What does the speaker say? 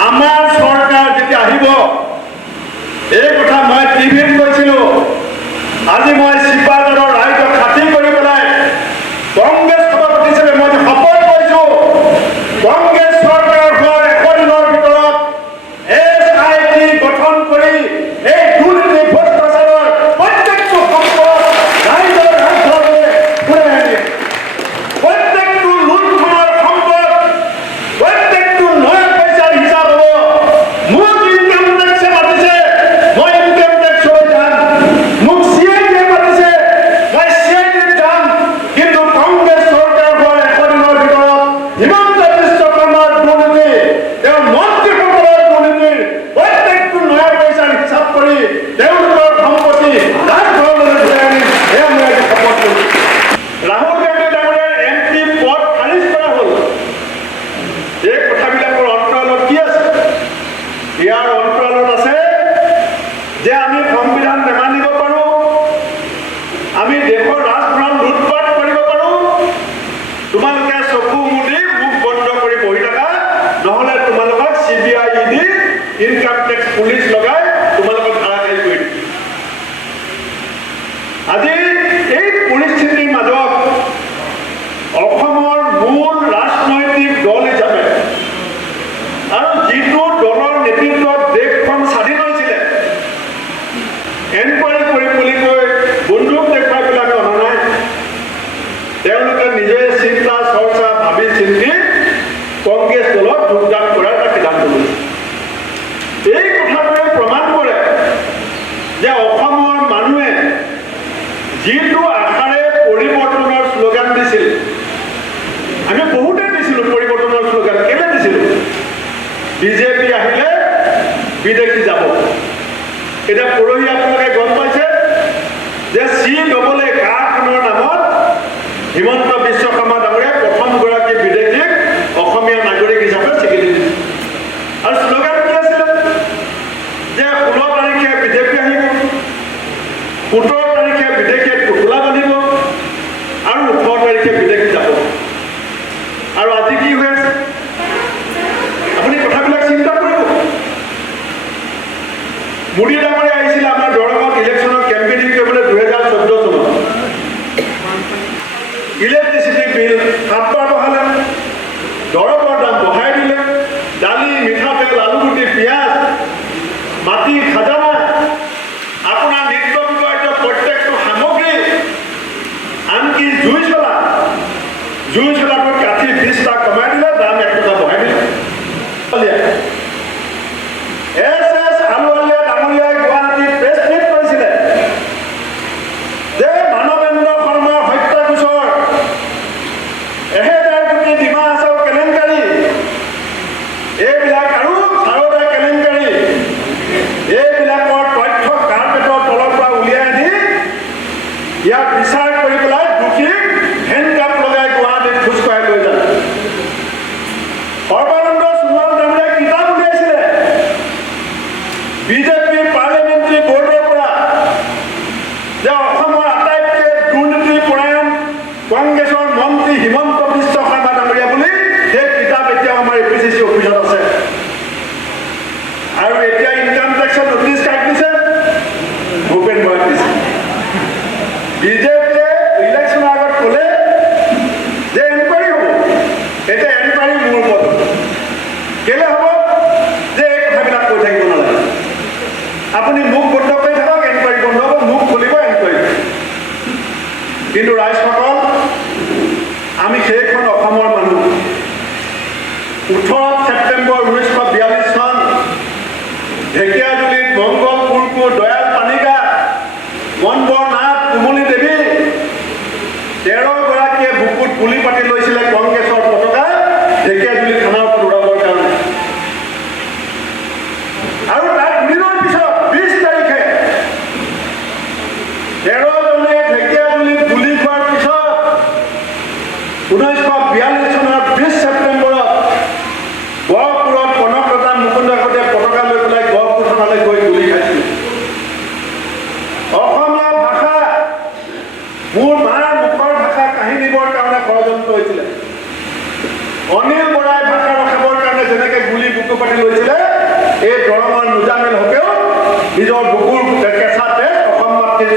আমাৰ চৰকাৰ যেতিয়া আহিব এই কথা মই টিভিত কৈছিলোঁ। আজি মই শিৱসাগৰৰ ৰাইজক খাতি কৰি পেলাই কংগ্ৰেছ সভাপতি হিচাপে মই শপত লৈছোঁ, কংগ্ৰেছ চৰকাৰ হোৱাৰ 100 দিনৰ ভিতৰত SIT গঠন কৰি এই দুৰ্নীতি ভ্ৰষ্টাচাৰৰ প্ৰত্যেকটো সম্পদ ৰাইজৰ ৰাজধানীলৈ ঘূৰাই আনিম। প্ৰত্যেকটো লুণ্ঠনৰ সম্পদ, প্ৰত্যেকটো নয়া পইচাৰ হিচাপ হ'ব। মোক ইনকাম টেক্সে মাতিছে, মই ইনকাম টেক্স হৈ যাম। মোক CIDয়ে মাতিছে, মই CIDত যাম। কিন্তু কংগ্ৰেছ চৰকাৰ হোৱাৰ 100 দিনৰ ভিতৰত হিমন্ত বিশ্ব শৰ্মাৰ দুৰ্নীতি, তেওঁৰ মন্ত্ৰীসকলৰ দুৰ্নীতিৰ প্ৰত্যেকটো নয়া পইচাৰ হিচাপ কৰি তেওঁলোকৰ সম্পত্তি ৰাজঘৰলৈ ঘূৰাই আনিম। এয়া মই আজি শপত লৈছোঁ। ৰাহুল গান্ধী ডাঙৰীয়াৰ MP পদ খাৰিজ কৰা হ'ল। এই কথাবিলাকৰ অন্তৰালত কি আছে? ইয়াৰ অন্তৰালত আছে যে আমি সংবিধান নেমানিব পাৰোঁ, আমি দেশৰ ৰাজভৰণ লুটপাট কৰিব পাৰোঁ। তোমালোকে চকু মুদি মুখ বন্ধ কৰি বহি থাকা, নহ'লে তোমালোকক CBI ED income tax police লগাই তোমালোকক ধাৰাখাৰি কৰি দিব। আজি এই পৰিস্থিতিৰ মাজত অসমৰ মূল ৰাজনৈতিক দল হিচাপে আৰু যিটো দলৰ নেতৃত্বত দেশখন স্বাধীন হৈছিলে, এনকুৱাৰী কৰিম বুলি কৈ বন্দুক দেখুৱাই পেলাই আমি অনা নাই। তেওঁলোকে নিজে চিন্তা চৰ্চা ভাবি চিন্তি কংগ্ৰেছ দলত যোগদান কৰাৰ এটা সিদ্ধান্ত লৈছে। এই কথাটোৱে প্ৰমাণ কৰে যে অসমৰ মানুহে যিটো আশাৰে পৰিৱৰ্তনৰ শ্লোগান দিছিল, আমি বহুতে দিছিলোঁ পৰিৱৰ্তনৰ শ্লোগান। কেলে দিছিলোঁ? বিজেপি আহিলে বিদেশী যাব। এতিয়া পৰহি আপোনালোকে গম পাইছে যে CAAখনৰ নামত হিমন্ত বিশ্ব শৰ্মা ডাঙৰীয়াই প্ৰথমগৰাকী বিদেশীক অসমীয়া নাগৰিক হিচাপে স্বীকৃতি দিছে। আৰু শ্লোগান কি আছিলে? যে 16 তাৰিখে বিজেপি আহিব, 17 তাৰিখে বিদেশীয়ে টোপোলা বান্ধিব আৰু 18 তাৰিখে বিদেশী যাব। আৰু আজি কি হৈ আছে আপুনি কথাবিলাক চিন্তা কৰিব। মোদী ডাঙৰীয়া আহিছিলে আমাৰ দৰঙত ইলেকশ্যনৰ কেম্পেইনিং কৰিবলৈ 2014 চনত। ইলেক্ট্ৰিচিটি বিল 7 বাৰ বঢ়ালে, দৰৱৰ দাম বঢ়াই দিলে, দালি, মিঠাতেল, আলুগুটি, পিঁয়াজ, মাটি, খাজানা, আপোনাৰ নিত্য ব্যৱহৃত প্ৰত্যেকটো সামগ্ৰী, আনকি জুই চলাটোত কাঠি 20টা কমাই দিলে, দাম 1 টকা বঢ়াই দিলে। SS আলুৱালিয়া ডাঙৰীয়াই গুৱাহাটীত প্ৰেছ মিট কৰিছিলে যে মানৱেন্দ্ৰ শৰ্মাৰ হত্যা গোচৰ, 1000 কোটি ডিমা হাছাও কেলেংকাৰী, এইবিলাক আৰু সাৰদা কেলেংকাৰী, এইবিলাকৰ তথ্য কাৰ্পেটৰ তলৰ পৰা উলিয়াই আনি ইয়াক বিচাৰ কৰি পেলাই দোষীক হেণ্ডকাপ লগাই গুৱাহাটীত খোজকাঢ়ি লৈ যায়। সৰ্বানন্দ সোণোৱাল ডাঙৰীয়াই কিতাপ উলিয়াইছিলে বিজেপি পাৰ্লিয়ামেণ্টাৰী বৰ্ডৰ পৰা যে অসমৰ আটাইতকৈ দুৰ্নীতিপৰায়ণ কংগ্ৰেছৰ মন্ত্ৰী হিমন্ত বিশ্ব শৰ্মা ডাঙৰীয়া বুলি। সেই কিতাপ এতিয়াও আমাৰ APCC অফিচত আছে। আৰু এতিয়া ইনকাম টেক্সৰ নটিচ কাক দিছে? ভূপেন বৰাক দিছে। বিজেপিয়ে ইলেকশ্যনৰ আগত ক'লে যে এনকুৱাৰী হ'ব। এতিয়া এনকুৱাৰী মোৰ ওপৰত কেলে হ'ব? যে এই কথাবিলাক কৈ থাকিব নালাগে। আপুনি মুখ বন্ধ কৰি থাকক, এনকুৱাৰী বন্ধ হ'ব, মুখ খুলিব, এনকুৱাৰী। কিন্তু ৰাইজসকল, আমি সেইখন অসমৰ মানুহ। 18 ছেপ্টেম্বৰ 1942 চন ঢেকীয়াজুলিত মংগল কুৰকু, দয়াল পানিকা, মনবৰ নাথ, কুমলী দেৱী 13 গৰাকীয়ে বুকুত গুলি পাতি লৈছিলে কংগ্ৰেছৰ পতাকা ঢেকীয়াজুলি থানাৰ ওপৰত উৰাবৰ কাৰণে। আৰু তাৰ দুদিনৰ পিছত 20 তাৰিখে 13 জনে ঢেকীয়াজুলিত গুলি খোৱাৰ পিছত হৈছিলে এই দৰঙৰ মুজামিল হকেও নিজৰ বুকুৰ কেঁচা তেজ অসম মাতৃৰ